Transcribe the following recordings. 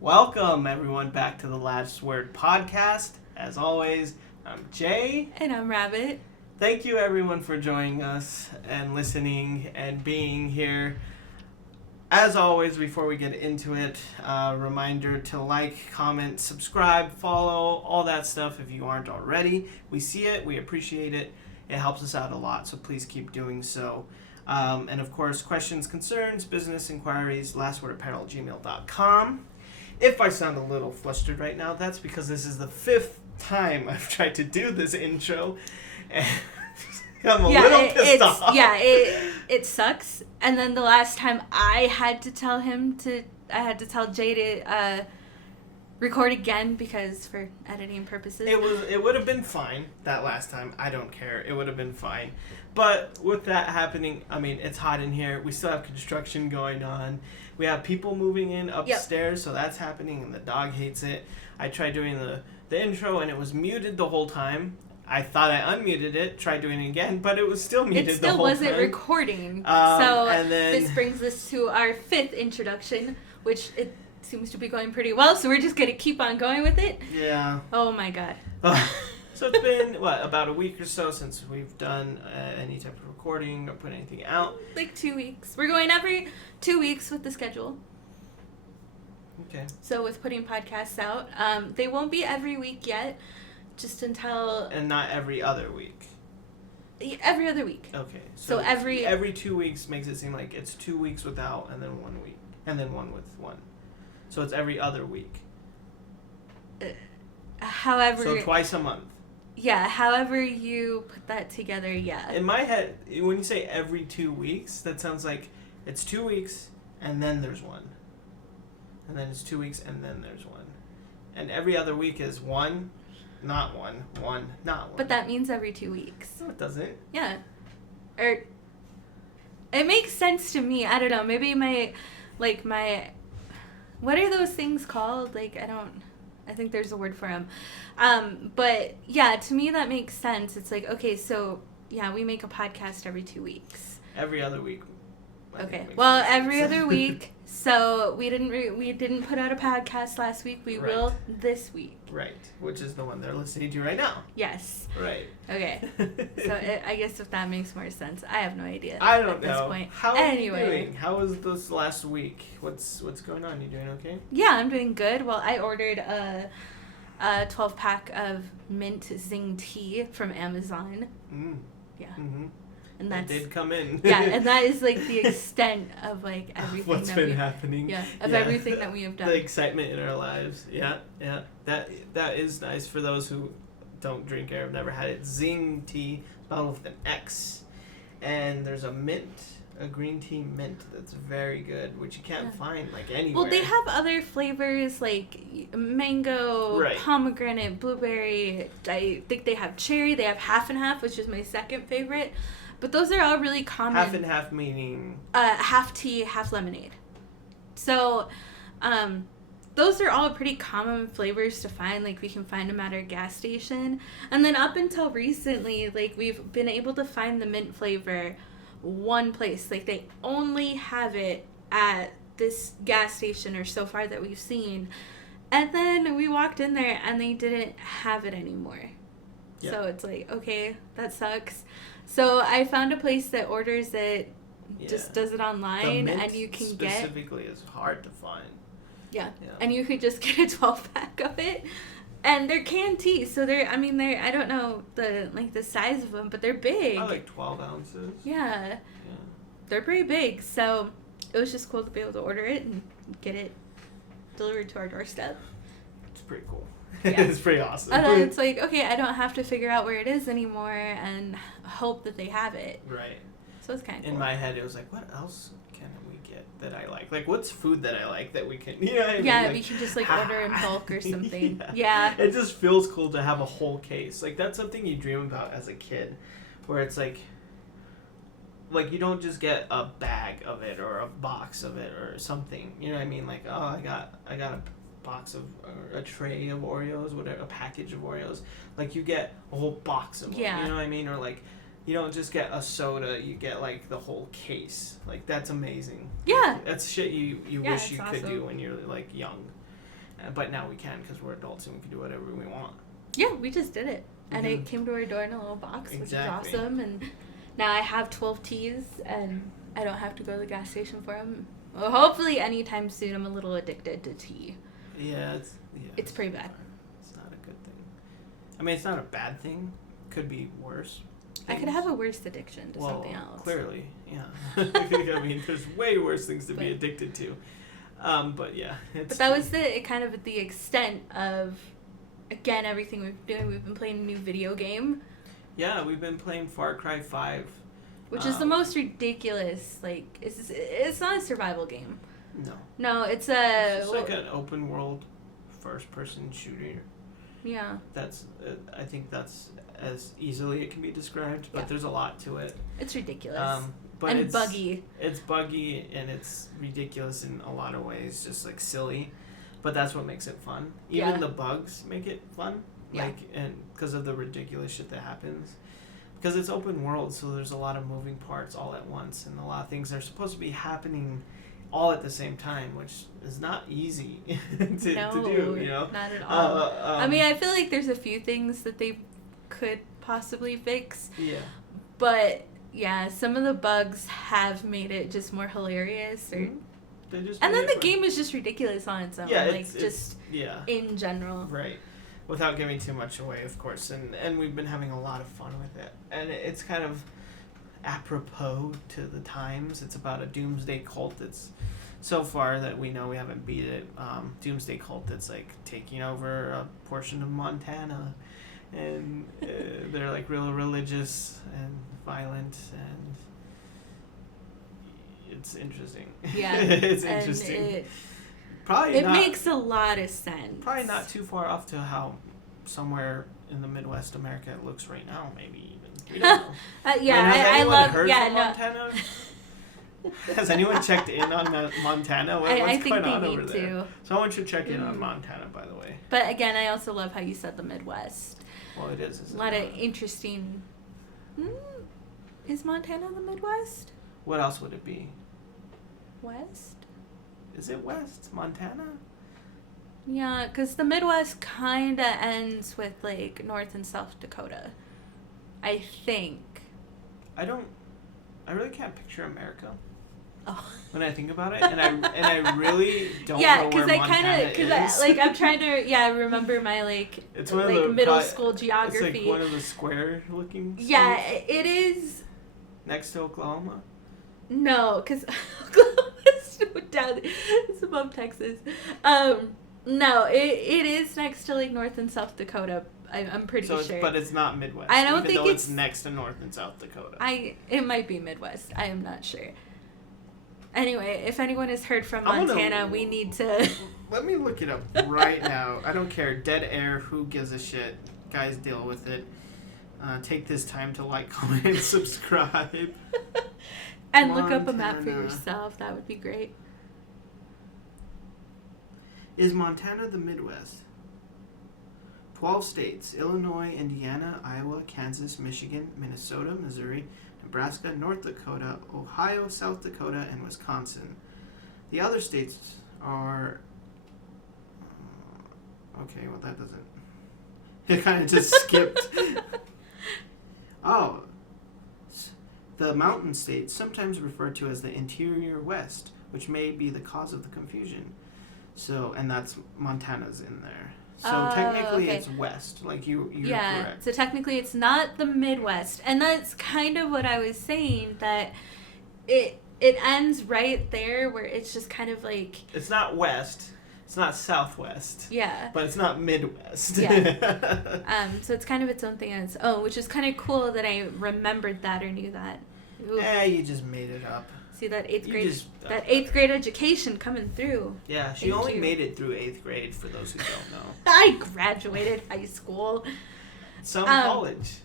Welcome, everyone, back to the Last Word podcast. As always, I'm Jay. And I'm Rabbit. Thank you, everyone, for joining us and listening and being here. As always, before we get into it, reminder to like, comment, subscribe, follow, all that stuff if you aren't already. We see it. We appreciate it. It helps us out a lot, so please keep doing so. And, of course, questions, concerns, business inquiries, lastwordapparel@gmail.com. If I sound a little flustered right now, that's because this is the 5th time I've tried to do this intro, and I'm a little pissed off. Yeah, it sucks. And then the last time I had to tell Jay to record again because for editing purposes. It would have been fine that last time. I don't care. It would have been fine. But with that happening, I mean, it's hot in here. We still have construction going on. We have people moving in upstairs, So that's happening, and the dog hates it. I tried doing the intro, and it was muted the whole time. I thought I unmuted it, tried doing it again, but it was still muted the whole time. It still wasn't recording. This brings us to our 5th introduction, which it seems to be going pretty well, so we're just going to keep on going with it. Yeah. Oh, my God. So it's been, about a week or so since we've done any type of recording or put anything out? Like 2 weeks. We're going every 2 weeks with the schedule. Okay. So with putting podcasts out, they won't be every week yet, just until... And not every other week? Every other week. Okay. So every 2 weeks makes it seem like it's 2 weeks without and then 1 week. And then one with one. So it's every other week. However... So twice a month. Yeah, however you put that together, yeah. In my head, when you say every 2 weeks, that sounds like it's 2 weeks and then there's one. And then it's 2 weeks and then there's one. And every other week is one, not one, not one. But that means every 2 weeks. No, it doesn't. Yeah. It makes sense to me. I don't know. Maybe my... What are those things called? I think there's a word for them. But, yeah, to me that makes sense. It's like, okay, so, yeah, we make a podcast every 2 weeks. Every other week. Okay. Well, every other week. So we didn't put out a podcast last week. We will this week. Right. Which is the one they're listening to right now. Yes. Right. Okay. So I guess if that makes more sense. I have no idea. I don't at this know. point. How are you doing? How was this last week? What's going on? You doing okay? Yeah, I'm doing good. Well, I ordered a 12-pack of mint Zing tea from Amazon. Yeah. Mm-hmm. And that did come in. Yeah, and that is the extent of everything what's been happening. Yeah, everything that we have done. The excitement in our lives. Yeah. That is nice for those who don't drink or have never had it. Zing tea, spelled with an X, and there's a green tea mint that's very good, which you can't find anywhere. Well, they have other flavors like mango, pomegranate, blueberry. I think they have cherry. They have half and half, which is my second favorite. But those are all really common. Half and half meaning? Half tea, half lemonade. So, those are all pretty common flavors to find. We can find them at our gas station. And then up until recently, we've been able to find the mint flavor one place. They only have it at this gas station, or so far that we've seen. And then we walked in there and they didn't have it anymore. Yep. So it's okay, that sucks. So I found a place that orders it, just does it online, and you can specifically is hard to find. Yeah, and you could just get a 12-pack of it, and they're canned tea, so they're I don't know the size of them, but they're big. Oh, 12 ounces. Yeah, they're pretty big. So it was just cool to be able to order it and get it delivered to our doorstep. It's pretty cool. Yeah. It's pretty awesome. And then it's okay, I don't have to figure out where it is anymore and hope that they have it. Right. So it's kind of cool. In my head, it was what else can we get that I like? What's food that I like that we can, you know what I mean? Yeah, we can just order in bulk or something. Yeah. It just feels cool to have a whole case. That's something you dream about as a kid, where it's you don't just get a bag of it or a box of it or something. You know what I mean? I got a box of, or a tray of Oreos, whatever, a package of Oreos. You get a whole box of them. Yeah. You know what I mean? Or you don't just get a soda, you get the whole case. That's amazing. Yeah. That's shit you wish you awesome. could do when you're young. But now we can because we're adults and we can do whatever we want. Yeah, we just did it. And Mhm. it came to our door in a little box, Exactly. which is awesome. And now I have 12 teas, and I don't have to go to the gas station for them. Well, hopefully anytime soon. I'm a little addicted to tea. Yeah, It's pretty bad. It's not a good thing. I mean, it's not a bad thing. Could be worse. I could have a worse addiction to something else. Clearly, yeah. I mean, there's way worse things to be addicted to. But yeah. But that was kind of the extent of, again, everything we've been doing. We've been playing a new video game. Yeah, we've been playing Far Cry 5. Which is the most ridiculous, like, it's not a survival game. No. No, it's It's like an open world first-person shooter. Yeah. I think that's as easily it can be described, but there's a lot to it. It's ridiculous. But and buggy. It's buggy and it's ridiculous in a lot of ways, just like silly. But that's what makes it fun. Even the bugs make it fun. Like, and because of the ridiculous shit that happens. Because it's open world, so there's a lot of moving parts all at once, and a lot of things are supposed to be happening all at the same time, which is not easy to do, you know? Not at all. I mean, I feel like there's a few things that they could possibly fix. Yeah. But, yeah, some of the bugs have made it just more hilarious. Or, They just and then the game is just ridiculous on its own. Yeah, like, just in general. Right. Without giving too much away, of course. And we've been having a lot of fun with it. And it's kind of apropos to the times. It's about a doomsday cult that's, so far that we know, we haven't beat it, doomsday cult that's like taking over a portion of Montana. And they're like real religious and violent, and it's interesting. Yeah. It's interesting. It makes a lot of sense. Probably not too far off to how somewhere in the Midwest America it looks right now, maybe even. We don't know. I love. Montana? Has anyone checked in on Montana? What's going on over there? To. Someone should check in on Montana, by the way. But again, I also love how you said the Midwest. Well, it is. A lot of interesting. Is Montana the Midwest? What else would it be? West? Is it West? Montana? Yeah, because the Midwest kind of ends with, like, North and South Dakota. I think. I really can't picture America. Oh. When I think about it, and I really don't know where Montana is. I'm trying to remember my it's one of the middle school geography. It's like one of the square looking. Yeah, it is. Next to Oklahoma. No, because Oklahoma's down. It's above Texas. No, it is next to like North and South Dakota. I'm pretty sure. But it's not Midwest. I don't think it's next to North and South Dakota. It might be Midwest. I am not sure. Anyway, if anyone has heard from Montana, we need to. Let me look it up right now. I don't care. Dead air. Who gives a shit? Guys, deal with it. Take this time to like, comment, and subscribe. And look up a map for yourself. That would be great. Is Montana the Midwest? 12 states: Illinois, Indiana, Iowa, Kansas, Michigan, Minnesota, Missouri, Nebraska, North Dakota, Ohio, South Dakota, and Wisconsin. The other states are... okay, well that doesn't... It kind of just skipped. Oh. The mountain states, sometimes referred to as the interior West, which may be the cause of the confusion. So, and that's Montana's in there. So technically it's west, like you're correct. So technically it's not the Midwest. And that's kind of what I was saying, that it ends right there where it's just kind of like... It's not west. It's not southwest. Yeah. But it's not Midwest. Yeah. So it's kind of its own thing on its own, which is kind of cool that I remembered that or knew that. Ooh. You just made it up. See that eighth grade education coming through. Yeah, she only made it through 8th grade, for those who don't know. I graduated high school. Some college.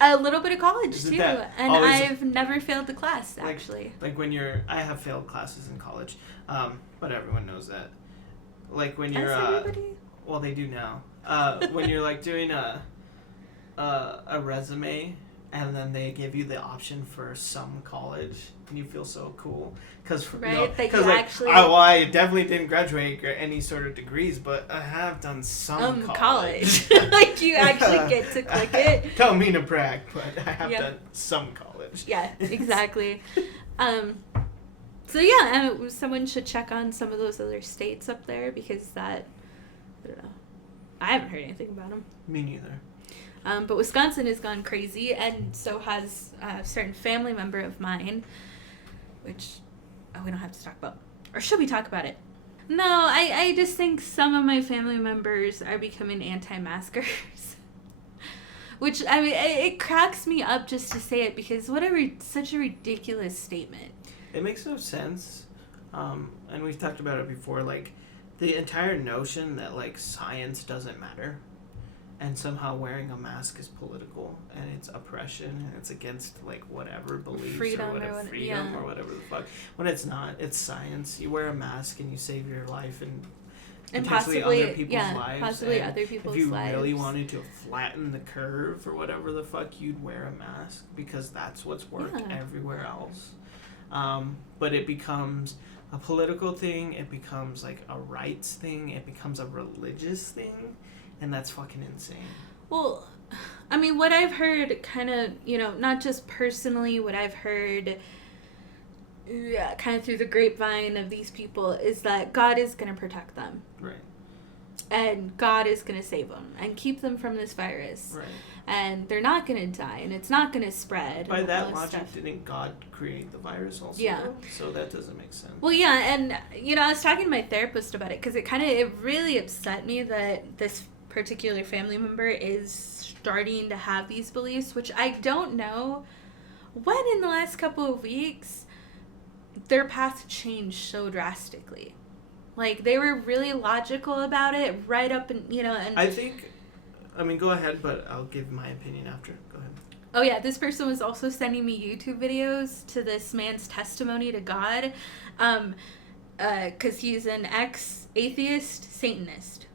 A little bit of college too, and I've never failed the class actually. Like when I have failed classes in college, but everyone knows that. Like when you're everybody? Well, they do now. When you're like doing a resume and then they give you the option for some college, and you feel so cool. Because I definitely didn't graduate any sort of degrees, but I have done some college. Like, you actually get to click it. Don't mean to brag, but I have done some college. Yeah, exactly. So yeah, someone should check on some of those other states up there, because I don't know. I haven't heard anything about them. Me neither. But Wisconsin has gone crazy, and so has a certain family member of mine, which we don't have to talk about. Or should we talk about it? No, I just think some of my family members are becoming anti-maskers. Which, I mean, it cracks me up just to say it, because such a ridiculous statement. It makes no sense. And we've talked about it before, like, the entire notion that, like, science doesn't matter, and somehow wearing a mask is political, and it's oppression, and it's against, like, whatever beliefs freedom or whatever, or whatever the fuck. When it's not, it's science. You wear a mask and you save your life and possibly other people's lives. Possibly other people's lives. If you really wanted to flatten the curve or whatever the fuck, you'd wear a mask, because that's what's worked everywhere else. But it becomes a political thing, it becomes like a rights thing, it becomes a religious thing, and that's fucking insane. Well, I mean, what I've heard kind of, not just personally, what I've heard kind of through the grapevine of these people is that God is going to protect them. Right. And God is going to save them and keep them from this virus. Right. And they're not going to die, and it's not going to spread. By that logic, didn't God create the virus also? Yeah. So that doesn't make sense. Well, yeah, and, I was talking to my therapist about it, because it really upset me that this particular family member is starting to have these beliefs, which I don't know when in the last couple of weeks their path changed so drastically. Like, they were really logical about it right up and, and... go ahead, but I'll give my opinion after. Go ahead. Oh, yeah, this person was also sending me YouTube videos to this man's testimony to God, because he's an ex-atheist Satanist.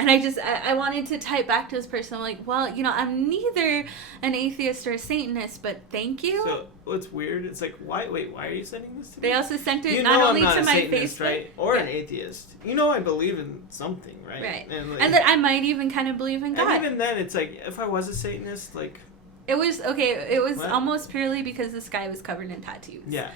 And I wanted to type back to this person. I'm like, well, I'm neither an atheist or a Satanist, but thank you. So what's weird? It's like, why are you sending this to me? They also sent it not only to my Satanist, Facebook, right? Or an atheist. I believe in something, right? Right. And that I might even kind of believe in God. And even then, it's like, if I was a Satanist, like... It was almost purely because this guy was covered in tattoos. Yeah.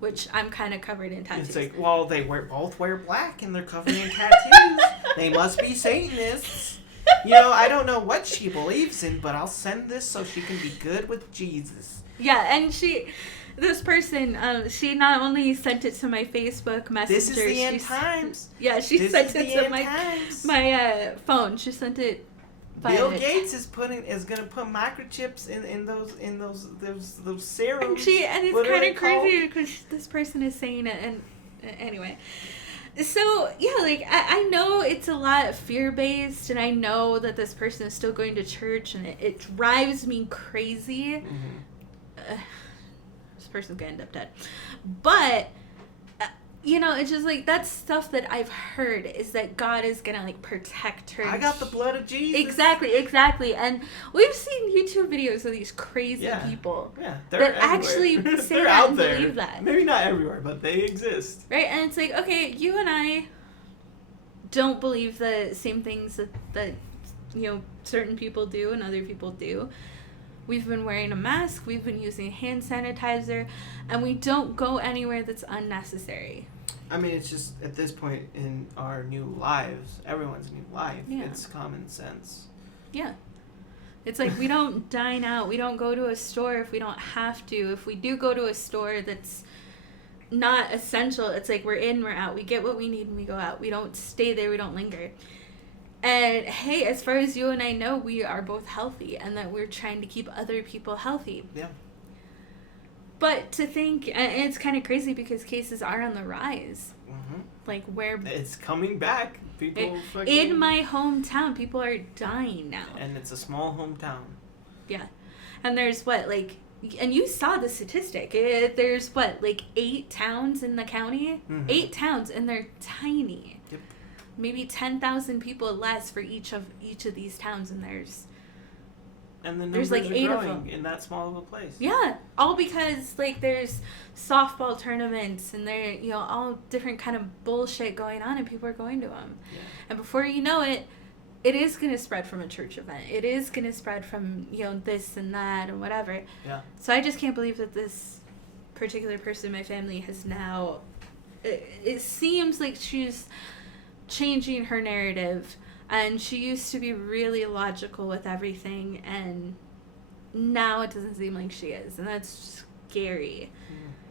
Which I'm kind of covered in tattoos. It's like, well, they both wear black and they're covered in tattoos. They must be Satanists. I don't know what she believes in, but I'll send this so she can be good with Jesus. Yeah, and this person, she not only sent it to my Facebook Messenger. This is the end times. Yeah, she sent it to my phone. She sent it. Bill Gates is gonna put microchips in those serums. And it's kind of crazy because this person is saying it, and anyway. So yeah, like I know it's a lot fear based, and I know that this person is still going to church, and it drives me crazy. Mm-hmm. This person's gonna end up dead, but. It's just like, that's stuff that I've heard, is that God is gonna like protect her. I got the blood of Jesus. Exactly. And we've seen YouTube videos of these crazy people that actually say that and believe that. Maybe not everywhere, but they exist. Right, and it's like, okay, you and I don't believe the same things that certain people do and other people do. We've been wearing a mask, we've been using hand sanitizer, and we don't go anywhere that's unnecessary. I mean, it's just, at this point in our new lives, everyone's new life, it's common sense. Yeah. It's like, we don't dine out, we don't go to a store if we don't have to. If we do go to a store that's not essential, it's like, we're in, we're out. We get what we need and we go out. We don't stay there, we don't linger. And hey, as far as you and I know, we are both healthy, and that we're trying to keep other people healthy. Yeah. But to think, and it's kind of crazy because cases are on the rise. Mm-hmm. Like, where... It's coming back. In my hometown, people are dying now. And it's a small hometown. Yeah. And there's and you saw the statistic. There's 8 towns in the county? Mm-hmm. 8 towns, and they're tiny. Yep. Maybe 10,000 people less for each of these towns, and And the there's numbers like are 8 of growing them. in that small of a place. Yeah, all because like there's softball tournaments and there, you know, all different kind of bullshit going on, and people are going to them. Yeah. And before you know it, it is going to spread from a church event. It is going to spread from, you know, this and that and whatever. Yeah. So I just can't believe that this particular person in my family has now. It seems like she's changing her narrative, and she used to be really logical with everything, and now it doesn't seem like she is, and that's scary.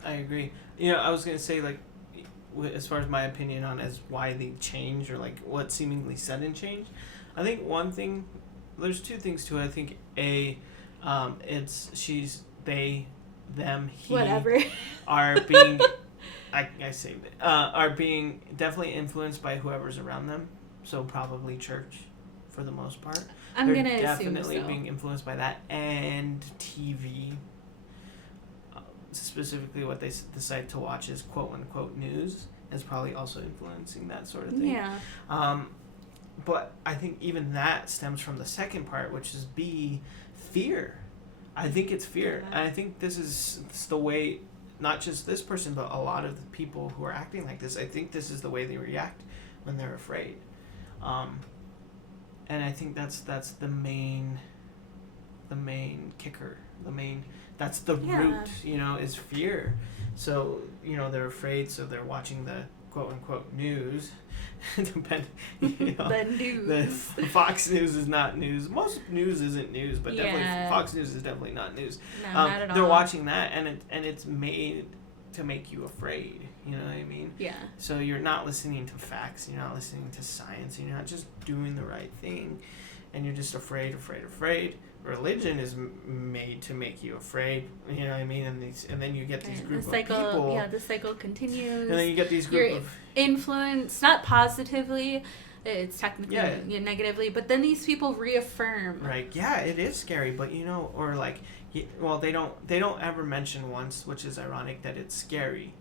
I agree. You know, I was gonna say, like, as far as my opinion on as why they change, or like what seemingly sudden change, I think one thing, there's two things to it. I think it's she's they, them, he, Whatever. are being I saved it. Are being definitely influenced by whoever's around them. So probably church, for the most part. I'm They're gonna assume definitely so. being influenced by that, and TV. Specifically, what they decide to watch is quote unquote news is probably also influencing that sort of thing. Yeah. But I think even that stems from the second part, which is fear. I think it's fear, Yeah. and I think it's the way. Not just this person, but a lot of the people who are acting like this. I think this is the way they react when they're afraid, and I think that's the main kicker. That's the root. You know, is fear. So you know they're afraid, so they're watching the quote unquote news. You know, The news. The Fox News is not news. Most news isn't news, but definitely Fox News is definitely not news. No, not at all. They're watching that, and it's made to make you afraid. You know what I mean? Yeah. So you're not listening to facts. You're not listening to science. You're not just doing the right thing, and you're just afraid. Religion is made to make you afraid. You know what I mean? And then you get these group of people. Yeah, the cycle continues. And then you get these group of influence, not positively. It's technically negatively, but then these people reaffirm. Right. Yeah, it is scary, but you know, or like, well, they don't ever mention once, which is ironic that it's scary.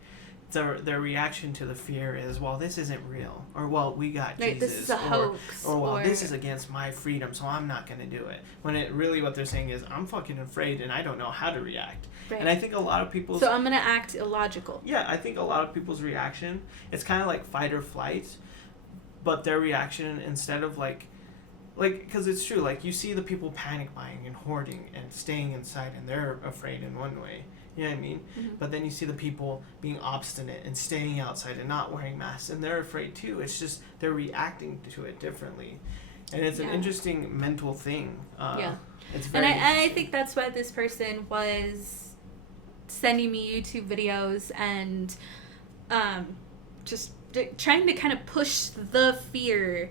Their reaction to the fear is, well, this isn't real, or well, we got Jesus, this is a hoax, or well, this is against my freedom, so I'm not gonna do it. When it really what they're saying is, I'm fucking afraid and I don't know how to react. Right. And I think a lot of people's so I'm gonna act illogical. Yeah, I think a lot of people's reaction, it's kind of like fight or flight, but their reaction instead of like, because it's true, like you see the people panic buying and hoarding and staying inside, and they're afraid in one way. You know what I mean? Mm-hmm. But then you see the people being obstinate and staying outside and not wearing masks, and they're afraid too. It's just they're reacting to it differently, and it's an interesting mental thing. It's very and I think that's why this person was sending me YouTube videos and just trying to kind of push the fear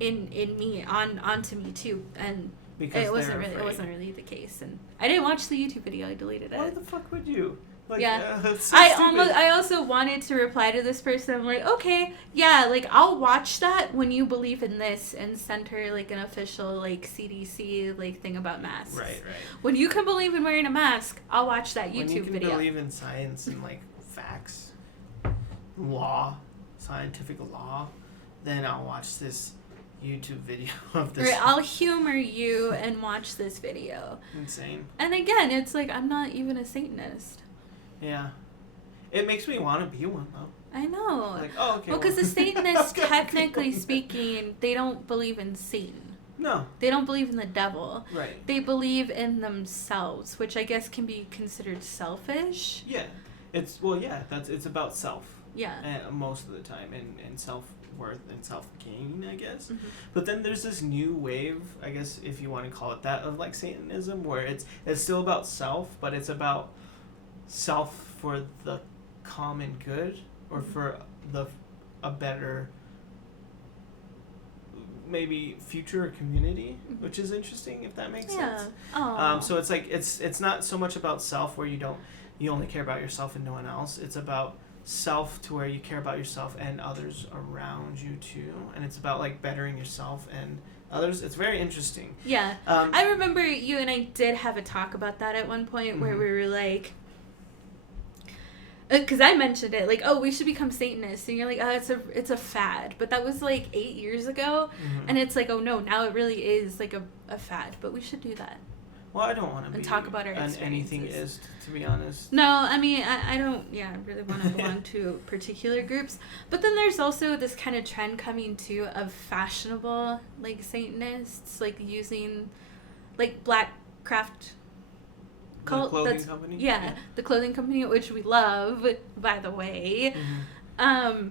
in me onto me too, and. Because it wasn't really the case, and I didn't watch the YouTube video. I deleted it. Why the fuck would you? Like, that's so stupid. I also wanted to reply to this person. I'm like, okay, yeah, like I'll watch that when you believe in this, and send her like an official like CDC like thing about masks. Right. When you can believe in wearing a mask, I'll watch that YouTube video. When you can video. Believe in science and like facts, scientific law, then I'll watch this YouTube video of this. Or I'll humor you and watch this video. Insane. And again, it's like I'm not even a Satanist. Yeah. It makes me want to be one though. I know. Like, oh, okay. Well, because the Satanists, technically speaking, they don't believe in Satan. No. They don't believe in the devil. Right. They believe in themselves, which I guess can be considered selfish. Yeah. It's about self. Yeah. Most of the time, and self-worth and self-gain, I guess. Mm-hmm. But then there's this new wave, I guess, if you want to call it that, of like Satanism, where it's still about self, but it's about self for the common good, or for a better maybe future community, which is interesting, if that makes sense. So it's like it's not so much about self where you only care about yourself and no one else. It's about self to where you care about yourself and others around you too, and it's about like bettering yourself and others. It's very interesting. Yeah. I remember you and I did have a talk about that at one point, where we were like, because I mentioned it, like, oh, we should become Satanists, and you're like, oh, it's a fad, but that was like 8 years ago, and it's like, oh no, now it really is like a fad, but we should do that. Well, I don't want to and be talk about our an experiences. anything-ist, to be honest. No, I mean, I don't, really want to belong to particular groups. But then there's also this kind of trend coming, too, of fashionable, like, Satanists, like, using, like, black craft cult. The clothing company? Yeah, the clothing company, which we love, by the way. Mm-hmm.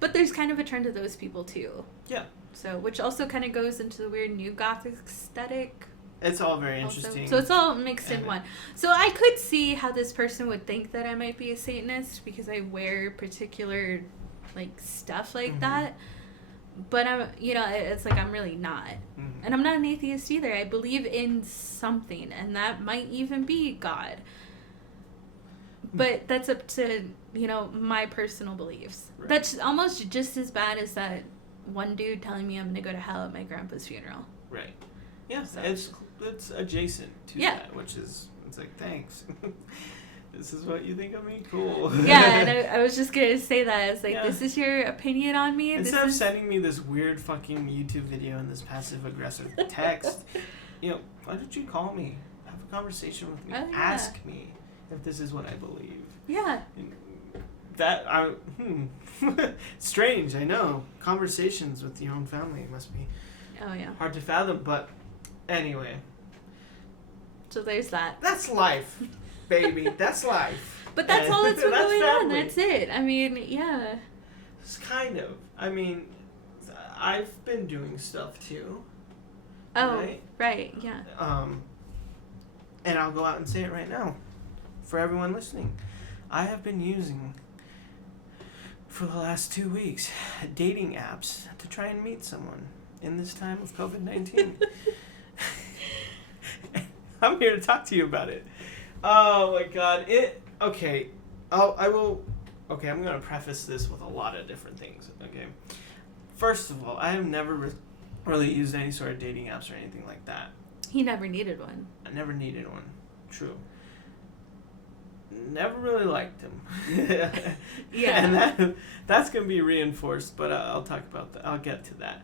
But there's kind of a trend of those people, too. Yeah. So, which also kind of goes into the weird new gothic aesthetic. It's all very interesting. So it's all mixed in one. So I could see how this person would think that I might be a Satanist because I wear particular, like, stuff like mm-hmm. that. But I'm, it's like I'm really not. Mm-hmm. And I'm not an atheist either. I believe in something, and that might even be God. But that's up to, my personal beliefs. Right. That's almost just as bad as that one dude telling me I'm going to go to hell at my grandpa's funeral. Right. Yeah, So. It's adjacent to that, which is, it's like, thanks. This is what you think of me? Cool. Yeah, and I was just going to say that. It's like, Yeah. This is your opinion on me? Instead of sending me this weird fucking YouTube video and this passive-aggressive text, why don't you call me? Have a conversation with me. Oh, yeah. Ask me if this is what I believe. Yeah. Strange, I know. Conversations with your own family must be hard to fathom, but anyway. So there's that. That's life, baby. That's life. But that's all that's been going on. family. That's it. I mean, yeah. It's kind of. I mean, I've been doing stuff too. Oh, right, yeah. And I'll go out and say it right now. For everyone listening, I have been using, for the last 2 weeks, dating apps to try and meet someone in this time of COVID-19. I'm here to talk to you about it. Oh my god. Okay, I'm going to preface this with a lot of different things, okay? First of all, I have never really used any sort of dating apps or anything like that. He never needed one. I never needed one. True. Never really liked him. Yeah. And that's going to be reinforced, but I'll talk about that. I'll get to that.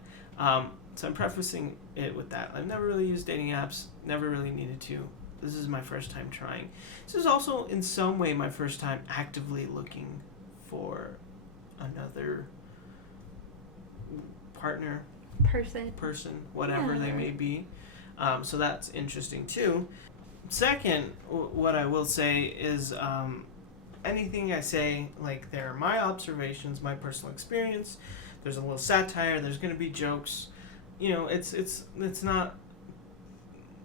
So I'm prefacing it with that. I've never really used dating apps, never really needed to. This is my first time trying. This is also, in some way, my first time actively looking for another partner, person, whatever they may be. So that's interesting, too. Second, what I will say is anything I say, like, they're my observations, my personal experience. There's a little satire. There's going to be jokes. It's not,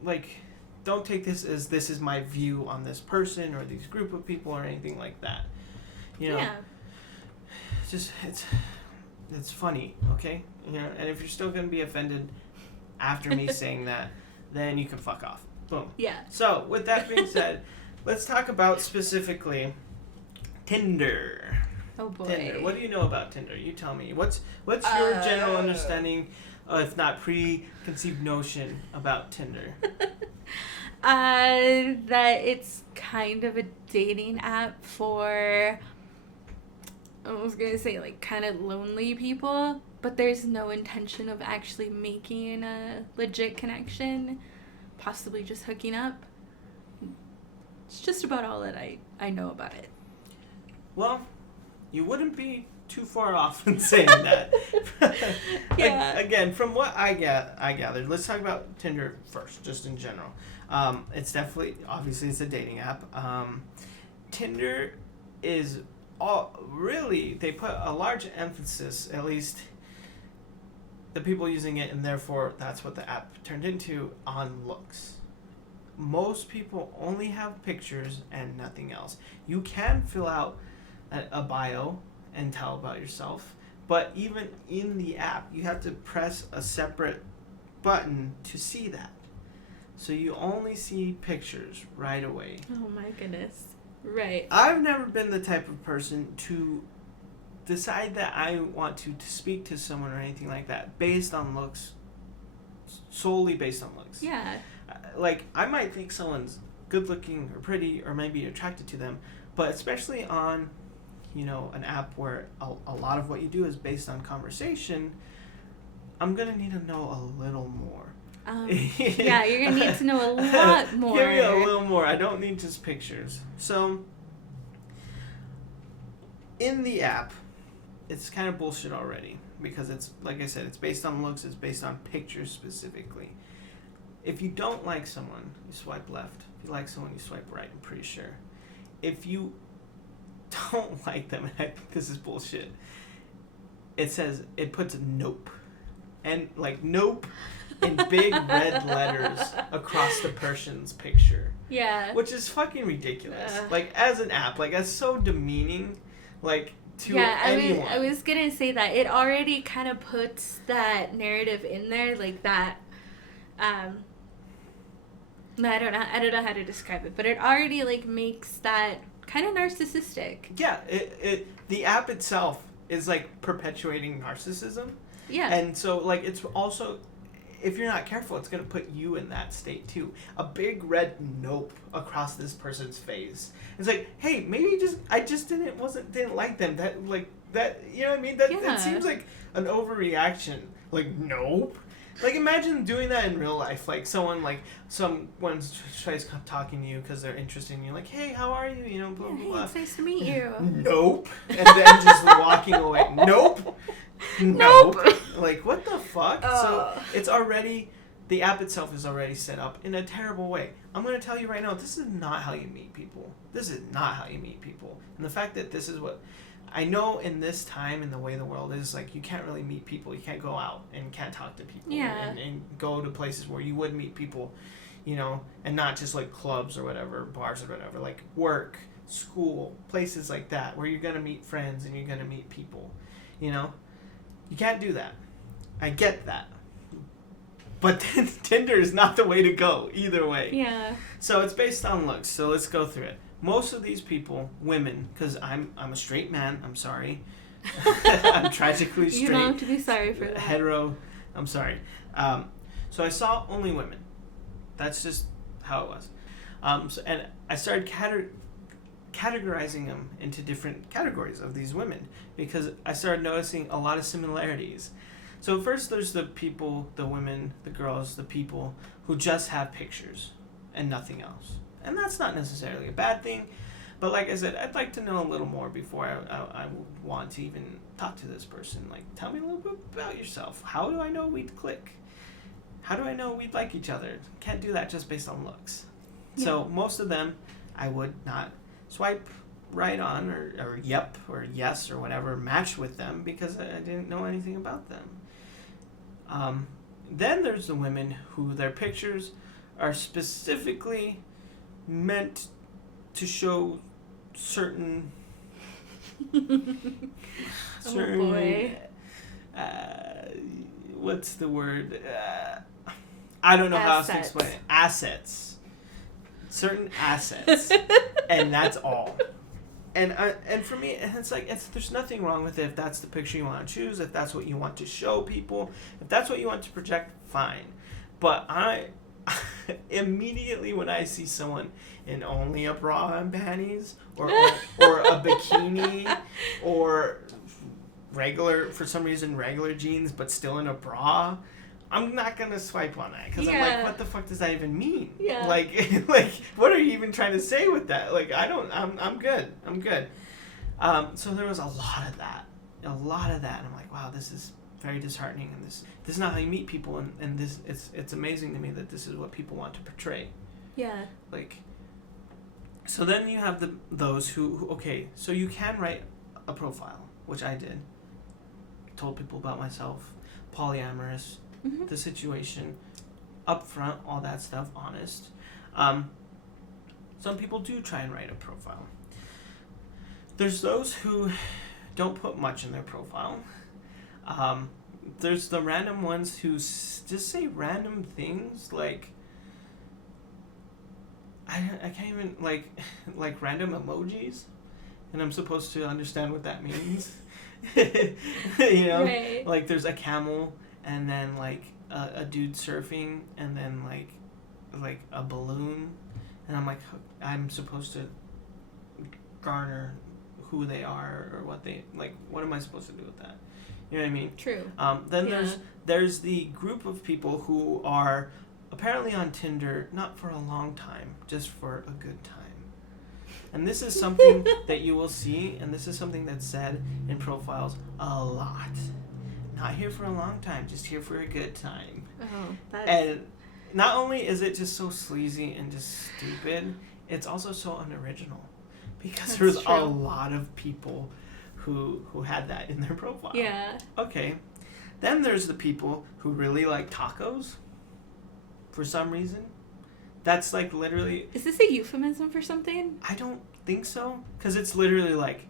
like, don't take this as this is my view on this person or this group of people or anything like that. Yeah. It's funny, okay? And if you're still going to be offended after me saying that, then you can fuck off. Boom. Yeah. So, with that being said, let's talk about specifically Tinder. Oh boy. Tinder. What do you know about Tinder? You tell me. What's your general understanding, if not preconceived notion about Tinder? That it's kind of a dating app for, I was gonna say, like, kind of lonely people, but there's no intention of actually making a legit connection, possibly just hooking up. It's just about all that I know about it. Well, you wouldn't be too far off in saying that. Yeah. Again, from what I gathered, let's talk about Tinder first, just in general. It's definitely, obviously, it's a dating app. Tinder is really, they put a large emphasis, at least the people using it, and therefore that's what the app turned into, on looks. Most people only have pictures and nothing else. You can fill out a bio and tell about yourself, but even in the app, you have to press a separate button to see that. So you only see pictures right away. Oh my goodness. Right. I've never been the type of person to decide that I want to speak to someone or anything like that based on looks, solely based on looks. Yeah. Like, I might think someone's good looking or pretty or maybe attracted to them, but especially on, an app where a lot of what you do is based on conversation, I'm going to need to know a little more. Yeah, you're gonna need to know a lot more. Give me a little more. I don't need just pictures. So, in the app, it's kind of bullshit already because it's, like I said, it's based on looks, it's based on pictures specifically. If you don't like someone, you swipe left. If you like someone, you swipe right, I'm pretty sure. If you don't like them, and I think this is bullshit, it puts nope. And like nope in big red letters across the person's picture. Yeah. Which is fucking ridiculous. Like, as an app, like, that's so demeaning, like, to anyone. I was gonna say that. It already kind of puts that narrative in there, like that, I don't know how to describe it, but it already, like, makes that kind of narcissistic. Yeah, the app itself is, like, perpetuating narcissism. Yeah. And so, like, it's also, if you're not careful, it's going to put you in that state, too. A big red nope across this person's face. It's like, hey, maybe I just didn't like them. That, like, that, you know what I mean? That seems like an overreaction. Like, nope. Like, imagine doing that in real life. Like, someone tries talking to you because they're interested in you. Like, hey, how are you? You know, blah, blah, blah. Hey, it's nice to meet you. Nope. And then just walking away. Nope. Nope. Like, what the fuck? So, it's already, the app itself is already set up in a terrible way. I'm going to tell you right now, this is not how you meet people. This is not how you meet people. And the fact that this is what, I know in this time and the way the world is, like, you can't really meet people. You can't go out and can't talk to people. Yeah. And go to places where you would meet people, you know, and not just, like, clubs or whatever, bars or whatever. Like, work, school, places like that where you're going to meet friends and you're going to meet people, you know? You can't do that. I get that. But Tinder is not the way to go either way. Yeah. So it's based on looks. So let's go through it. Most of these people, women, because I'm a straight man. I'm sorry. I'm tragically straight. You don't have to be sorry for that. Hetero. I'm sorry. So I saw only women. That's just how it was. And I started categorizing them into different categories of these women because I started noticing a lot of similarities. So first there's the people, the women, the girls, the people who just have pictures and nothing else. And that's not necessarily a bad thing, but like I said, I'd like to know a little more before I want to even talk to this person. Like, tell me a little bit about yourself. How do I know we'd click? How do I know we'd like each other? Can't do that just based on looks. Yeah. So most of them I would not swipe right on or yep or yes or whatever, match with them because I didn't know anything about them. Then there's the women who their pictures are specifically meant to show certain boy. What's the word? I don't know how else to explain it. Assets. Certain assets. And that's all. And for me, it's like, there's nothing wrong with it if that's the picture you want to choose, if that's what you want to show people, if that's what you want to project, fine. But I immediately when I see someone in only a bra and panties or a bikini or for some reason regular jeans but still in a bra, I'm not gonna swipe on that because I'm like, what the fuck does that even mean? Yeah. Like, what are you even trying to say with that? Like, I'm good. So there was a lot of that, and I'm like, wow, this is very disheartening, and this is not how you meet people, and this it's amazing to me that this is what people want to portray. Yeah. Like, so then you have those who okay, so you can write a profile, which I did. Told people about myself, polyamorous. Mm-hmm. The situation, upfront, all that stuff, honest. Some people do try and write a profile. There's those who don't put much in their profile. There's the random ones who just say random things like, I can't even, like random emojis, and I'm supposed to understand what that means. You know? Right. Like there's a camel, and then like a dude surfing, and then like a balloon, and I'm like, I'm supposed to garner who they are or what they like. What am I supposed to do with that? You know what I mean? True. Then there's the group of people who are apparently on Tinder not for a long time, just for a good time. And this is something that you will see, and this is something that's said in profiles a lot. Not here for a long time, just here for a good time. Oh, that's... And not only is it just so sleazy and just stupid, it's also so unoriginal. Because there's a lot of people who had that in their profile. Yeah. Okay. Then there's the people who really like tacos for some reason. That's like literally... Is this a euphemism for something? I don't think so. Because it's literally like,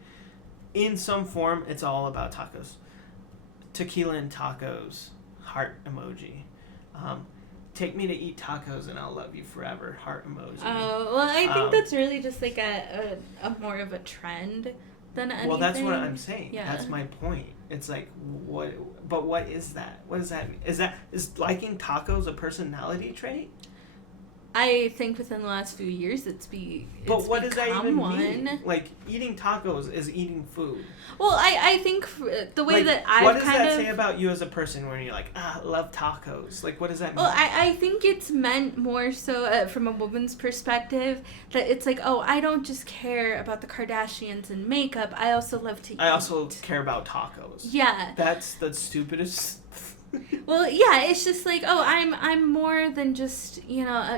in some form, it's all about tacos. Tequila and tacos, heart emoji. Take me to eat tacos and I'll love you forever, heart emoji. Oh, well, I think that's really just like a more of a trend than anything. Well, that's what I'm saying. Yeah. That's my point. It's like, what is that? What does that mean? Is liking tacos a personality trait? I think within the last few years But what does that even one. mean? Like, eating tacos is eating food. Well, I think the way like, that I've what does kind that of... say about you as a person when you're like, love tacos? Like, what does that mean? Well, I think it's meant more so from a woman's perspective that it's like, oh, I don't just care about the Kardashians and makeup. I also love to eat. I also care about tacos. Yeah. That's the stupidest... Well, yeah, it's just like, oh, I'm more than just,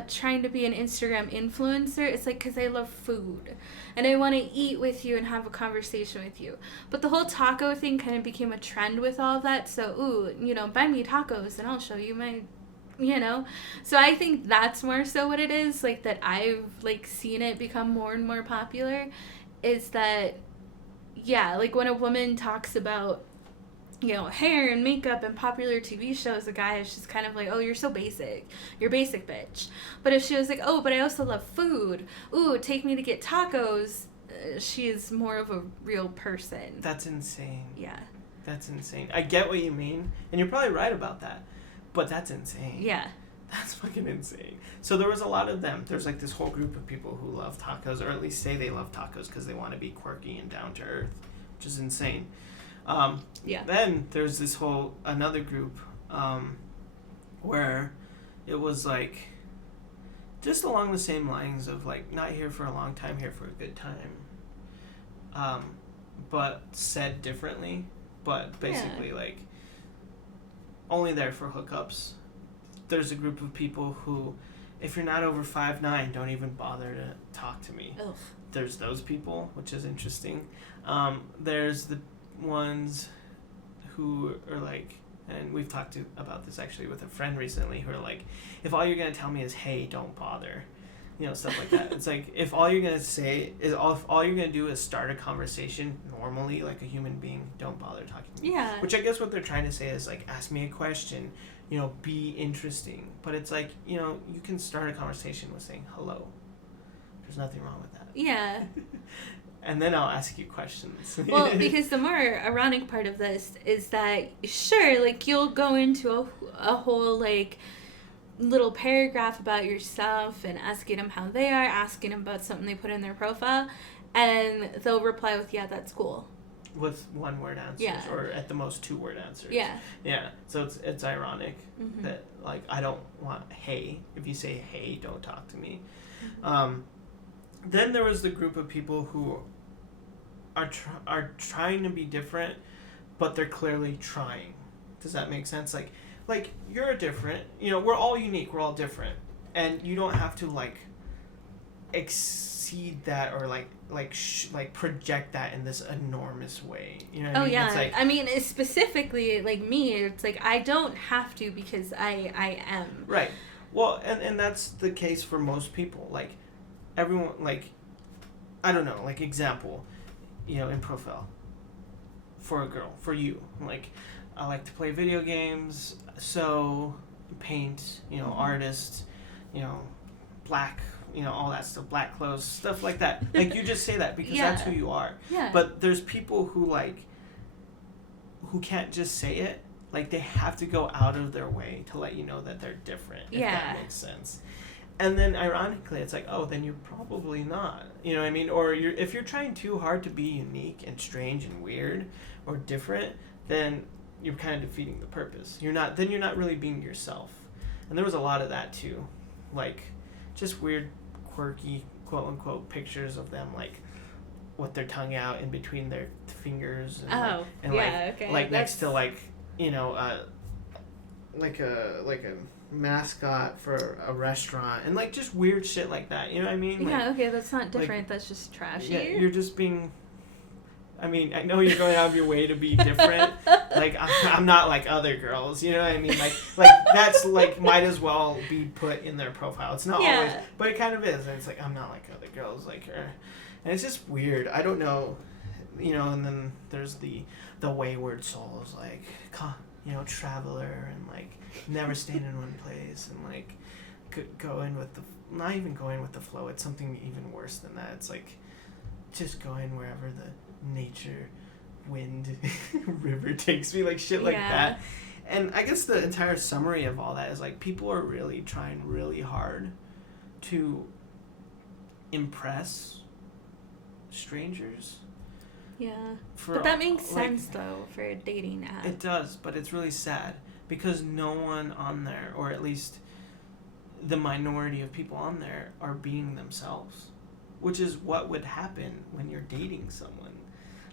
trying to be an Instagram influencer. It's like, because I love food and I want to eat with you and have a conversation with you. But the whole taco thing kind of became a trend with all of that. So, buy me tacos and I'll show you my, So I think that's more so what it is, like, that I've, like, seen it become more and more popular, is that, yeah, like, when a woman talks about, hair and makeup and popular TV shows, a guy is just kind of like, oh, you're so basic. You're basic, bitch. But if she was like, oh, but I also love food. Ooh, take me to get tacos. She is more of a real person. That's insane. Yeah. That's insane. I get what you mean, and you're probably right about that. But that's insane. Yeah. That's fucking insane. So there was a lot of them. There's like this whole group of people who love tacos, or at least say they love tacos because they want to be quirky and down to earth, which is insane. Then there's this another group where it was like just along the same lines of like, not here for a long time, here for a good time, but said differently, but basically like only there for hookups. There's a group of people who, if you're not over 5'9", don't even bother to talk to me. Ugh. There's those people, which is interesting. There's the ones who are like, and we've talked about this actually with a friend recently, who are like, if all you're going to tell me is, hey, don't bother, stuff like that. It's like, if all you're going to say is, if all you're going to do is start a conversation normally, like a human being, don't bother talking to me. Yeah. Which I guess what they're trying to say is like, ask me a question, be interesting. But it's like, you can start a conversation with saying hello. There's nothing wrong with that. Yeah. And then I'll ask you questions. Well, because the more ironic part of this is that, sure, like, you'll go into a whole, like, little paragraph about yourself and asking them how they are, asking them about something they put in their profile, and they'll reply with, yeah, that's cool. With one-word answers, yeah. Or at the most two-word answers. Yeah. Yeah, so it's ironic that, like, I don't want, hey, if you say, hey, don't talk to me. Mm-hmm. Then there was the group of people who are trying to be different, but they're clearly trying. Does that make sense? Like you're different. We're all unique. We're all different, and you don't have to like exceed that or like project that in this enormous way. You know what I mean? Yeah. It's like, I mean, specifically like me, it's like I don't have to because I am. Right. Well, and that's the case for most people. Like everyone, like, I don't know, like example, in profile for a girl, for you, like, I like to play video games, sew, paint, artist, black, all that stuff, black clothes, stuff like that. Like, you just say that because that's who you are. Yeah. But there's people who can't just say it. Like, they have to go out of their way to let you know that they're different, if that makes sense. And then, ironically, it's like, oh, then you're probably not. You know what I mean? Or if you're trying too hard to be unique and strange and weird or different, then you're kind of defeating the purpose. You're not really being yourself. And there was a lot of that too, like just weird, quirky, quote unquote pictures of them like with their tongue out in between their fingers. And, like next to like like a mascot for a restaurant and like just weird shit like that. You know what I mean? Yeah. Like, Okay. That's not different. That's just trashy. Yeah, you're just being. I mean, I know you're going out of your way to be different. Like, I'm not like other girls, you know what I mean? Like that's, like, might as well be put in their profile. It's not always, but it kind of is. And it's like, I'm not like other girls, like her. And it's just weird. I don't know, and then there's the wayward souls, like, traveler and, like, never staying in one place and, like, going with not even going with the flow. It's something even worse than that. It's, like, just going wherever the nature, wind, river takes me, like shit like that. And I guess the entire summary of all that is like people are really trying really hard to impress strangers. Yeah. But that makes sense though for a dating app. It does, but it's really sad because no one on there, or at least the minority of people on there, are being themselves, which is what would happen when you're dating someone.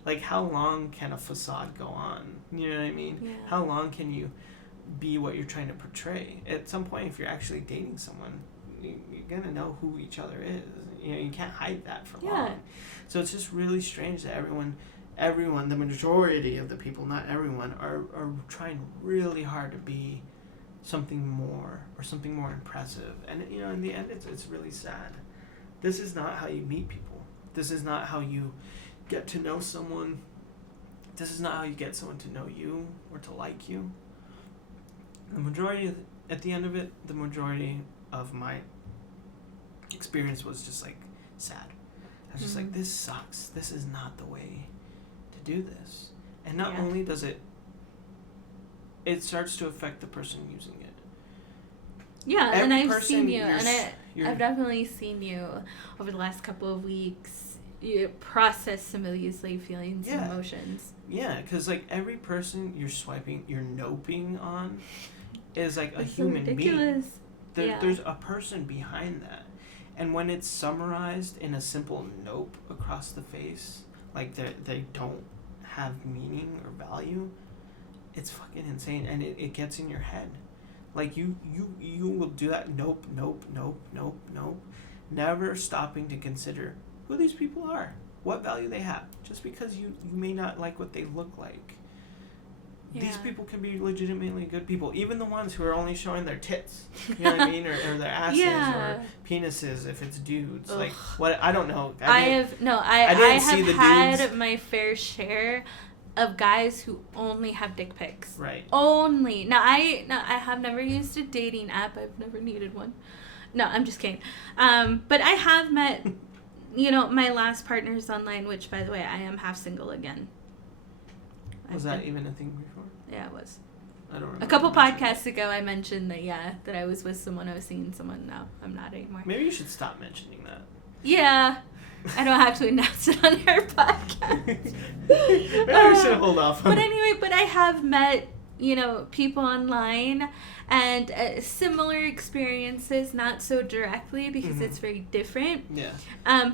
Like, how long can a facade go on? You know what I mean? Yeah. How long can you be what you're trying to portray? At some point, if you're actually dating someone, you're going to know who each other is. You can't hide that for long. So it's just really strange that everyone, the majority of the people, not everyone, are trying really hard to be something more or something more impressive. And, in the end, it's really sad. This is not how you meet people. This is not how you get to know someone. This is not how you get someone to know you or to like you. At the end of it, the majority of my experience was just like sad. I was just like, this sucks. This is not the way to do this. And not only does it starts to affect the person using it. Yeah, and I've seen you, I've definitely seen you over the last couple of weeks. You process some of these like feelings and emotions. Yeah, because like every person you're noping on is like a human being. There's a person behind that. And when it's summarized in a simple nope across the face, like they don't have meaning or value, it's fucking insane. And it gets in your head. Like you will do that nope, never stopping to consider who these people are, what value they have. Just because you may not like what they look like. Yeah. These people can be legitimately good people. Even the ones who are only showing their tits, you know what I mean? Or their asses or penises if it's dudes. Ugh. Like, what? I don't know. I have had my fair share of guys who only have dick pics. Right. Only. Now, I have never used a dating app. I've never needed one. No, I'm just kidding. But I have met... my last partner's online, which, by the way, I am half single again. Was that even a thing before? Yeah, it was. I don't remember. A couple podcasts ago, I mentioned that I was with someone, I was seeing someone. No, I'm not anymore. Maybe you should stop mentioning that. Yeah. I don't have to announce it on our podcast. Maybe we should hold off on it. But anyway, I have met, people online and similar experiences, not so directly because it's very different. Yeah.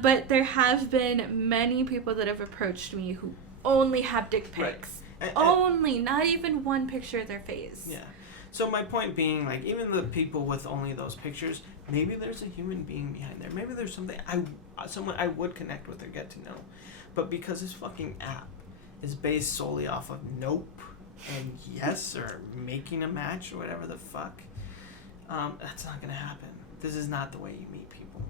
But there have been many people that have approached me who only have dick pics. Right. Only, not even one picture of their face. Yeah. So my point being, like, even the people with only those pictures, maybe there's a human being behind there. Maybe there's someone I would connect with or get to know. But because this fucking app is based solely off of nope and yes or making a match or whatever the fuck, that's not going to happen. This is not the way you meet people.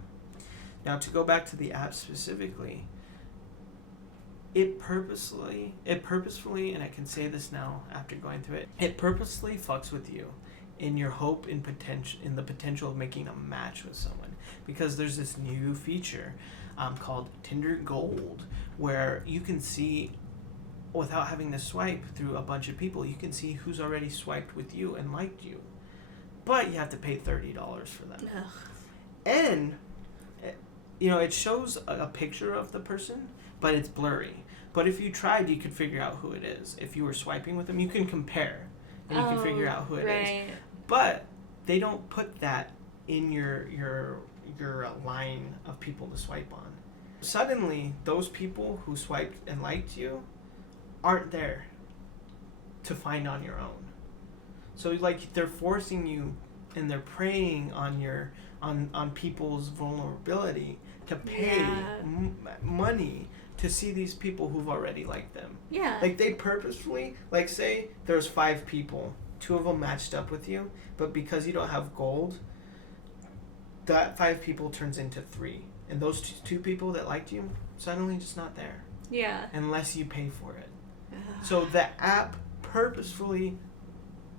Now, to go back to the app specifically, it purposefully, and I can say this now after going through it, it purposely fucks with you in your hope in the potential of making a match with someone. Because there's this new feature called Tinder Gold, where you can see, without having to swipe through a bunch of people, you can see who's already swiped with you and liked you. But you have to pay $30 for that. Ugh. And, it shows a picture of the person, but it's blurry. But if you tried, you could figure out who it is. If you were swiping with them, you can compare, and you can figure out who it is. But they don't put that in your line of people to swipe on. Suddenly, those people who swiped and liked you aren't there to find on your own. So like they're forcing you, and they're preying on your on people's vulnerability to pay money to see these people who've already liked them. Yeah. Like they purposefully, like say there's 5 people, 2 of them matched up with you, but because you don't have gold, that 5 people turns into 3, and those 2 people that liked you suddenly just not there. Yeah. Unless you pay for it. So the app purposefully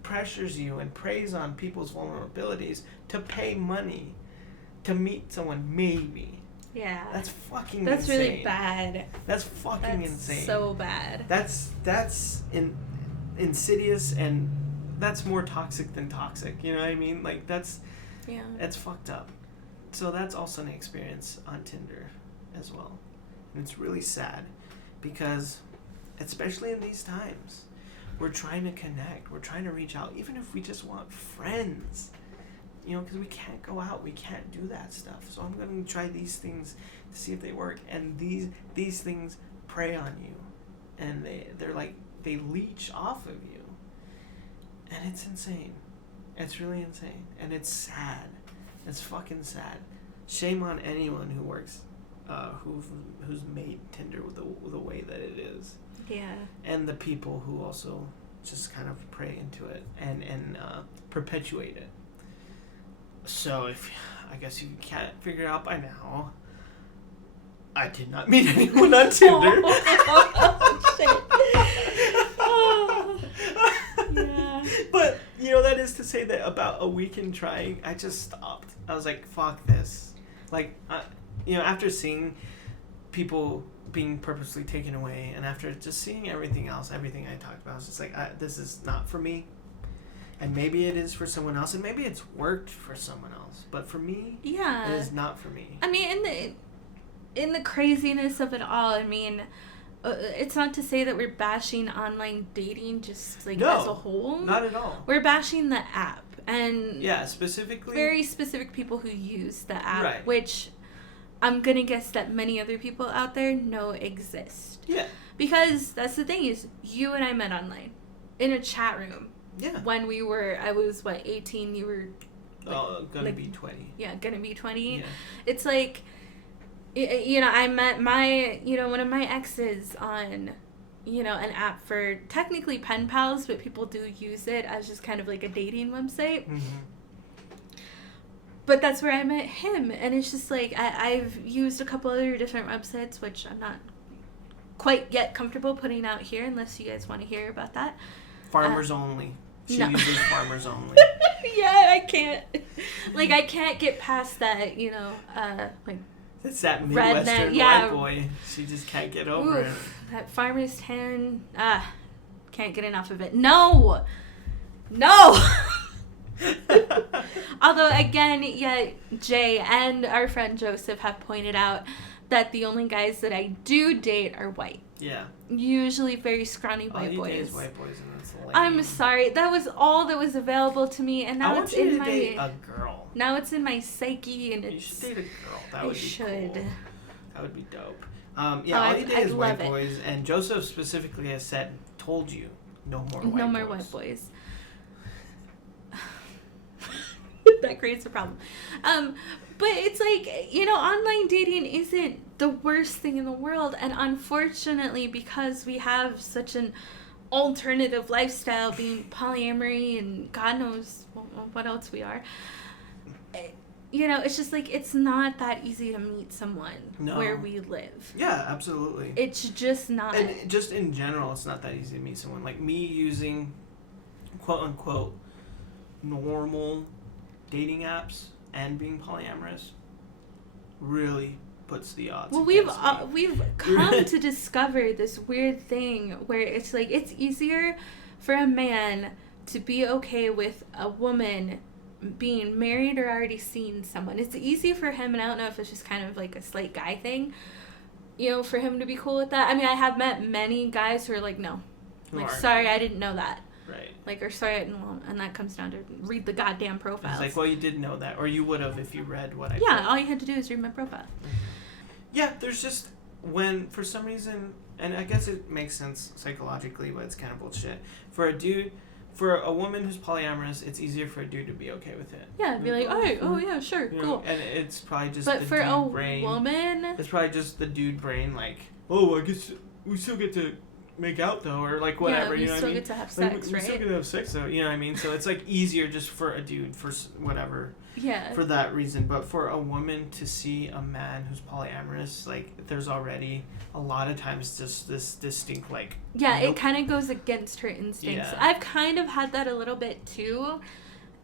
pressures you and preys on people's vulnerabilities to pay money to meet someone, maybe. Yeah. That's fucking That's insane. really bad. That's fucking insane. So bad. That's insidious, and that's more toxic than toxic. You know what I mean? Like that's fucked up. So that's also an experience on Tinder as well. And it's really sad because especially in these times, we're trying to connect, we're trying to reach out, even if we just want friends, because we can't go out, we can't do that stuff. So I'm going to try these things to see if they work, and these things prey on you, and they're like, they leech off of you, and it's insane. It's really insane, and it's sad. It's fucking sad. Shame on anyone who works, who's made Tinder the way that it is. Yeah. And the people who also just kind of prey into it and perpetuate it. So I guess you can't figure it out by now, I did not meet anyone on Tinder. Oh, shit. Oh, yeah. But, that is to say that about a week in trying, I just stopped. I was like, fuck this. Like, after seeing people being purposely taken away, and after just seeing everything I talked about, I was just like, this is not for me. And maybe it is for someone else, and maybe it's worked for someone else, but for me, it is not for me. I mean, in the craziness of it all, I mean, it's not to say that we're bashing online dating just as a whole. Not at all. We're bashing the app, and specifically very specific people who use the app, right. Which I'm gonna guess that many other people out there know exist. Yeah. Because that's the thing is, you and I met online in a chat room. Yeah. When I was 18, you were gonna be 20. Yeah, gonna be 20. Yeah. It's like, I met my, one of my exes on, an app for technically pen pals, but people do use it as just kind of like a dating website. Mm-hmm. But that's where I met him, and it's just like, I've used a couple other different websites, which I'm not quite yet comfortable putting out here, unless you guys want to hear about that. Farmers only. She no. uses farmers only. Yeah, I can't. I can't get past that, It's that Midwestern white boy. She just can't get over it. That farmer's tan. Can't get enough of it. No! Although, again, Jay and our friend Joseph have pointed out that the only guys that I do date are white. Yeah. Usually very scrawny white boys. All you date is white boys, and that's lame. I'm sorry. That was all that was available to me, and now it's in my... I want you to date a girl. Now it's in my psyche, and it's... You should date a girl. That would be cool. That would be dope. All you date is white boys, and Joseph specifically has told you, no more white boys. No more white boys. That creates a problem. But it's like, online dating isn't the worst thing in the world. And unfortunately, because we have such an alternative lifestyle, being polyamory and God knows what else we are, it's just like, it's not that easy to meet someone where we live. Yeah, absolutely. It's just not. And just in general, it's not that easy to meet someone. Like me using quote unquote normal dating apps and being polyamorous really puts the odds. Well, we've come to discover this weird thing where it's like, it's easier for a man to be okay with a woman being married or already seeing someone. It's easy for him, and I don't know if it's just kind of like a slight guy thing, you know, for him to be cool with that. I mean, I have met many guys who are like, no. Like, sorry, I didn't know that. Right. Like, or sorry, and that comes down to read the goddamn profiles. It's like, well, you did know that, or you would have if you read what I Yeah, put. all you had to do is read my profile. Yeah, there's just, when, for some reason, and I guess it makes sense psychologically, but it's kind of bullshit. For a woman who's polyamorous, it's easier for a dude to be okay with it. Yeah, be like, oh yeah, sure, you cool. know, and it's probably just but the for dude a brain. woman, It's probably just the dude brain, like, oh, I guess we still get to make out though, or like whatever. Yeah, you know what I mean? we still get to have sex, like, we right? still get to have sex though. You know what I mean? So it's like easier just for a dude for whatever. Yeah. For that reason, but for a woman to see a man who's polyamorous, like there's already a lot of times just this distinct like. Yeah, nope. it kind of goes against her instincts. Yeah. I've kind of had that a little bit too.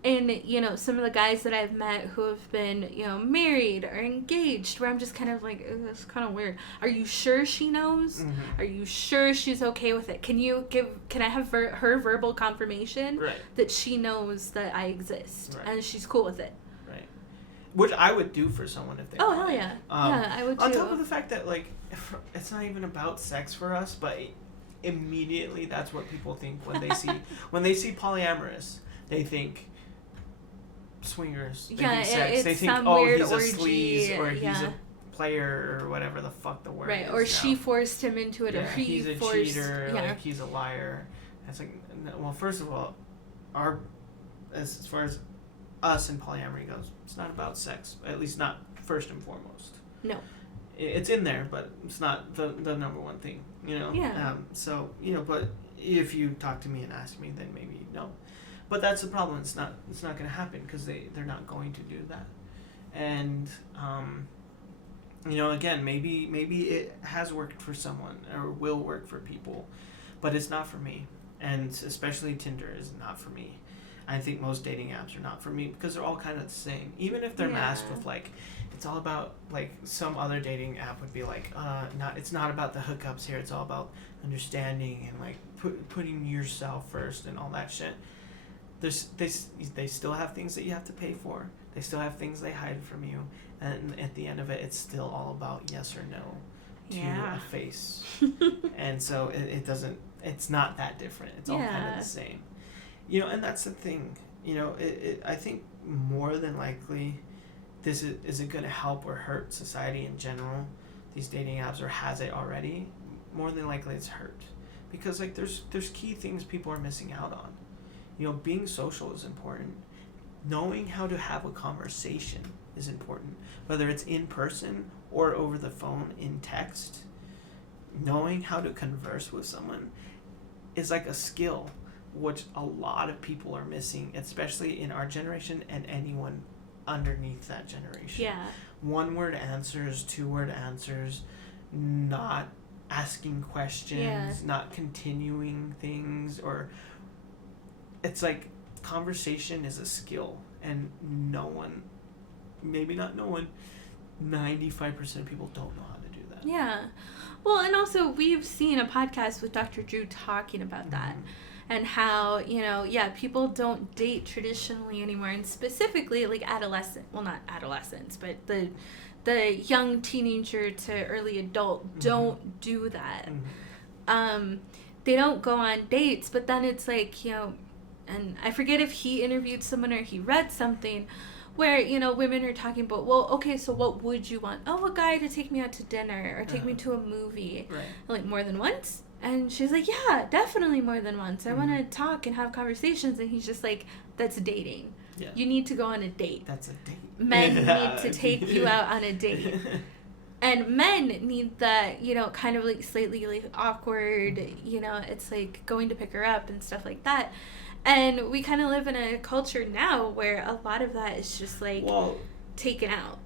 And, you know, some of the guys that I've met who have been, you know, married or engaged, where I'm just kind of like, it's kind of weird. Are you sure she knows? Mm-hmm. Are you sure she's okay with it? Can I have her verbal confirmation Right. that she knows that I exist Right. and she's cool with it? Right. Which I would do for someone if they. Oh, hell yeah. Yeah, I would too. On top of the fact that, like, it's not even about sex for us, but immediately that's what people think when they see polyamorous. They think swingers. They think sex. It's they think, some oh, weird he's a orgy, sleaze, or he's yeah. a player, or whatever the fuck the word right, is. or now. she forced him into it, or he he's a forced... cheater, yeah. like he's a liar. It's like, well, first of all, as far as us in polyamory goes, it's not about sex, at least not first and foremost. No. It's in there, but it's not the number one thing, you know? Yeah. So, you know, but if you talk to me and ask me, then maybe you'd know. But that's the problem. It's not going to happen because they're not going to do that. And, you know, again, maybe it has worked for someone or will work for people, but it's not for me. And especially Tinder is not for me. I think most dating apps are not for me because they're all kind of the same. Even if they're masked with, like, it's all about, like, some other dating app would be like, it's not about the hookups here. It's all about understanding and, like, putting yourself first and all that shit. They still have things that you have to pay for. They still have things they hide from you. And at the end of it, it's still all about yes or no to a face. And so it's not that different. It's all kind of the same. You know, and that's the thing. You know, I think more than likely, this isn't going to help or hurt society in general. These dating apps, or has it already? More than likely, it's hurt, because like there's key things people are missing out on. You know, being social is important. Knowing how to have a conversation is important, whether it's in person or over the phone in text. Knowing how to converse with someone is like a skill which a lot of people are missing, especially in our generation and anyone underneath that generation. Yeah. 1-word answers, 2-word answers, not asking questions, not continuing things, or it's like conversation is a skill, and no one, maybe not no one, 95% of people don't know how to do that. Yeah. Well, and also we've seen a podcast with Dr. Drew talking about that. And how, you know, people don't date traditionally anymore, and specifically like not adolescents, but the young teenager to early adult don't do that. They don't go on dates, but then it's like, you know, and I forget if he interviewed someone or he read something where, you know, women are talking about, well, okay, so what would you want? Oh, a guy to take me out to dinner or take me to a movie. Right. Like, more than once? And she's like, yeah, definitely more than once. I want to talk and have conversations. And he's just like, that's dating. Yeah. You need to go on a date. That's a date. Men need to take you out on a date. And men need that, you know, kind of like slightly like awkward, you know, it's like going to pick her up and stuff like that. And we kind of live in a culture now where a lot of that is just like taken out.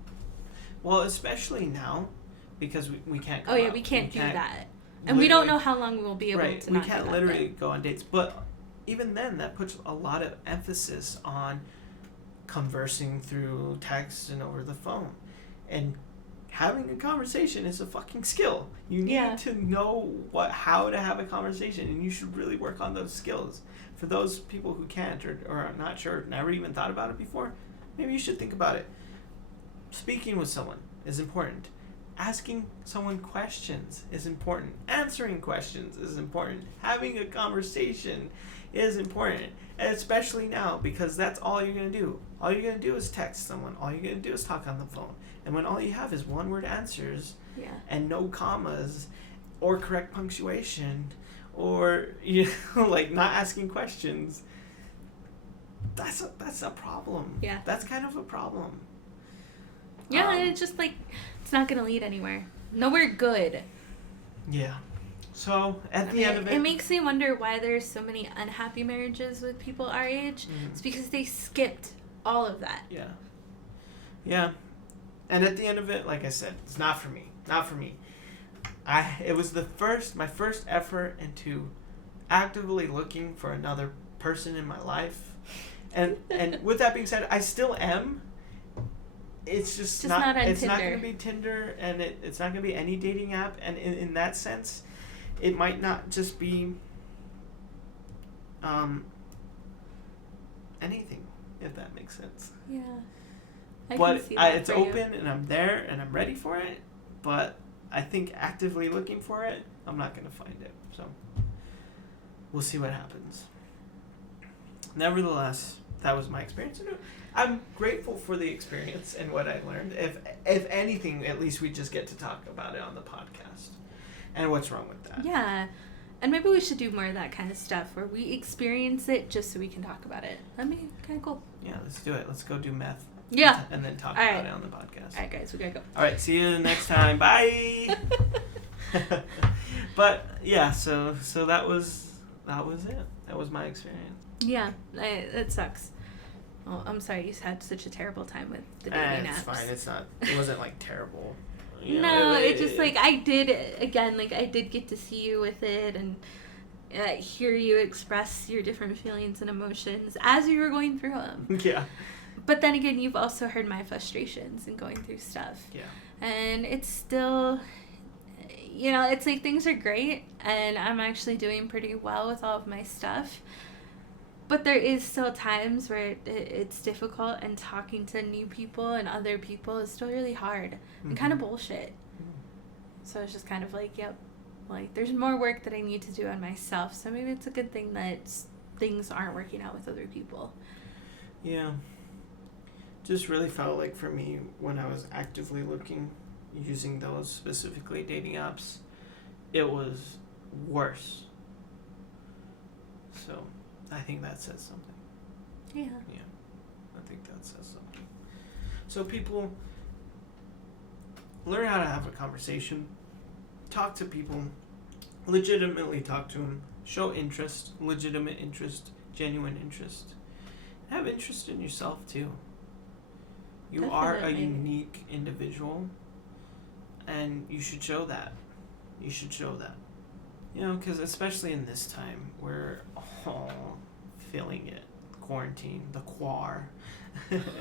Well, especially now, because we can't go out. We can't do that. And we don't know how long we will be able to not do that. We can't literally go on dates. But even then, that puts a lot of emphasis on conversing through text and over the phone. And having a conversation is a fucking skill. You need to know how to have a conversation, and you should really work on those skills. For those people who can't or are not sure, never even thought about it before, maybe you should think about it. Speaking with someone is important. Asking someone questions is important. Answering questions is important. Having a conversation is important. And especially now, because that's all you're going to do. All you're going to do is text someone. All you're going to do is talk on the phone. And when all you have is one-word answers and no commas or correct punctuation or, like not asking questions, that's a problem. Yeah. That's kind of a problem. Yeah, and it's just like, it's not going to lead anywhere. Nowhere good. Yeah. So, at the end of it... It makes me wonder why there's so many unhappy marriages with people our age. Mm-hmm. It's because they skipped all of that. Yeah. Yeah. And at the end of it, like I said, it's not for me. Not for me. It was my first effort into actively looking for another person in my life. And with that being said, I still am. It's just not on it's Tinder. not going to be Tinder, and it's not going to be any dating app. And in that sense, it might not just be anything, if that makes sense. Yeah. But it's open, and I'm there, and I'm ready for it. But I think actively looking for it, I'm not going to find it. So we'll see what happens. Nevertheless, that was my experience. I'm grateful for the experience and what I learned. If anything, at least we just get to talk about it on the podcast. And what's wrong with that? Yeah. And maybe we should do more of that kind of stuff where we experience it just so we can talk about it. That'd be kind of cool. Yeah, let's do it. Let's go do meth. Yeah. And then talk about it on the podcast. All right, guys, we gotta go. All right, see you next time. Bye. But yeah, so that was it. That was my experience. Yeah, it sucks. Well, I'm sorry you had such a terrible time with the dating apps. It's fine. It wasn't like terrible. It's just like I did get to see you with it and hear you express your different feelings and emotions as you were going through them. Yeah. But then again, you've also heard my frustrations in going through stuff. Yeah. And it's still, it's like things are great and I'm actually doing pretty well with all of my stuff. But there is still times where it's difficult, and talking to new people and other people is still really hard and kind of bullshit. So it's just kind of like, yep, like there's more work that I need to do on myself. So maybe it's a good thing that things aren't working out with other people. Yeah. Just really felt like for me, when I was actively looking, using those specifically dating apps, it was worse. So I think that says something. Yeah. Yeah. I think that says something. So people, learn how to have a conversation. Talk to people. Legitimately talk to them. Show interest. Legitimate interest. Genuine interest. Have interest in yourself too. You are a unique individual. And you should show that. You should show that. Because especially in this time, we're all feeling it. Quarantine, the quar.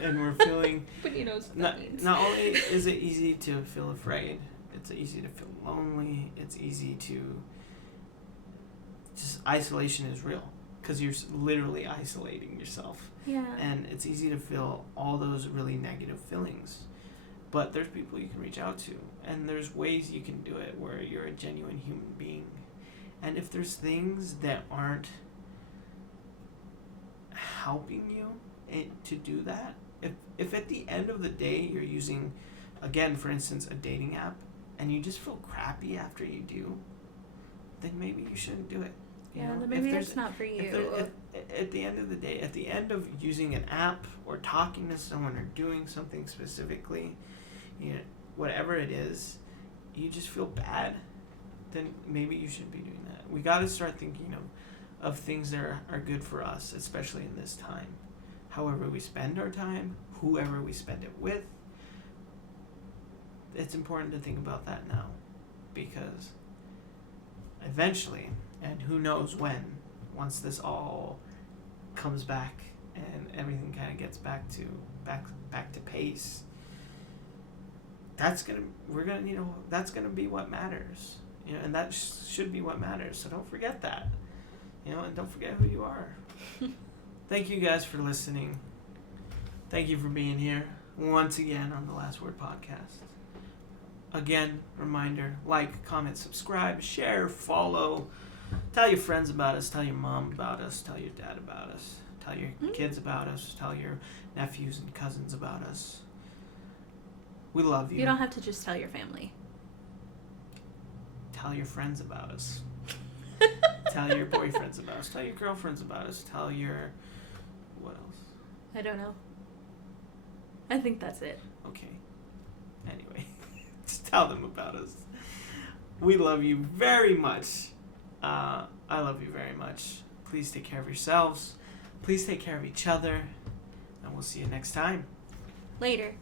And we're feeling... But what that means. Not only is it easy to feel afraid, it's easy to feel lonely, it's easy to... Just isolation is real. Because you're literally isolating yourself. Yeah. And it's easy to feel all those really negative feelings. But there's people you can reach out to. And there's ways you can do it where you're a genuine human being. And if there's things that aren't helping you to do that, if at the end of the day you're using, again, for instance, a dating app, and you just feel crappy after you do, then maybe you shouldn't do it. Then maybe it's not for you. At the end of the day, at the end of using an app or talking to someone or doing something specifically, whatever it is, you just feel bad, then maybe you should be doing that. We got to start thinking of things that are good for us, especially in this time. However we spend our time, whoever we spend it with, it's important to think about that now, because eventually, and who knows when, once this all comes back and everything kind of gets back to pace, that's gonna be what matters, and that should be what matters. So don't forget that, and don't forget who you are. Thank you guys for listening. Thank you for being here once again on the Last Word Podcast. Again, reminder, like, comment, subscribe, share, follow. Tell your friends about us. Tell your mom about us. Tell your dad about us. Tell your kids about us. Tell your nephews and cousins about us. We love you. You don't have to just tell your family. Tell your friends about us. Tell your boyfriends about us. Tell your girlfriends about us. Tell your... What else? I don't know. I think that's it. Okay. Anyway, just tell them about us. We love you very much. I love you very much. Please take care of yourselves. Please take care of each other. And we'll see you next time. Later.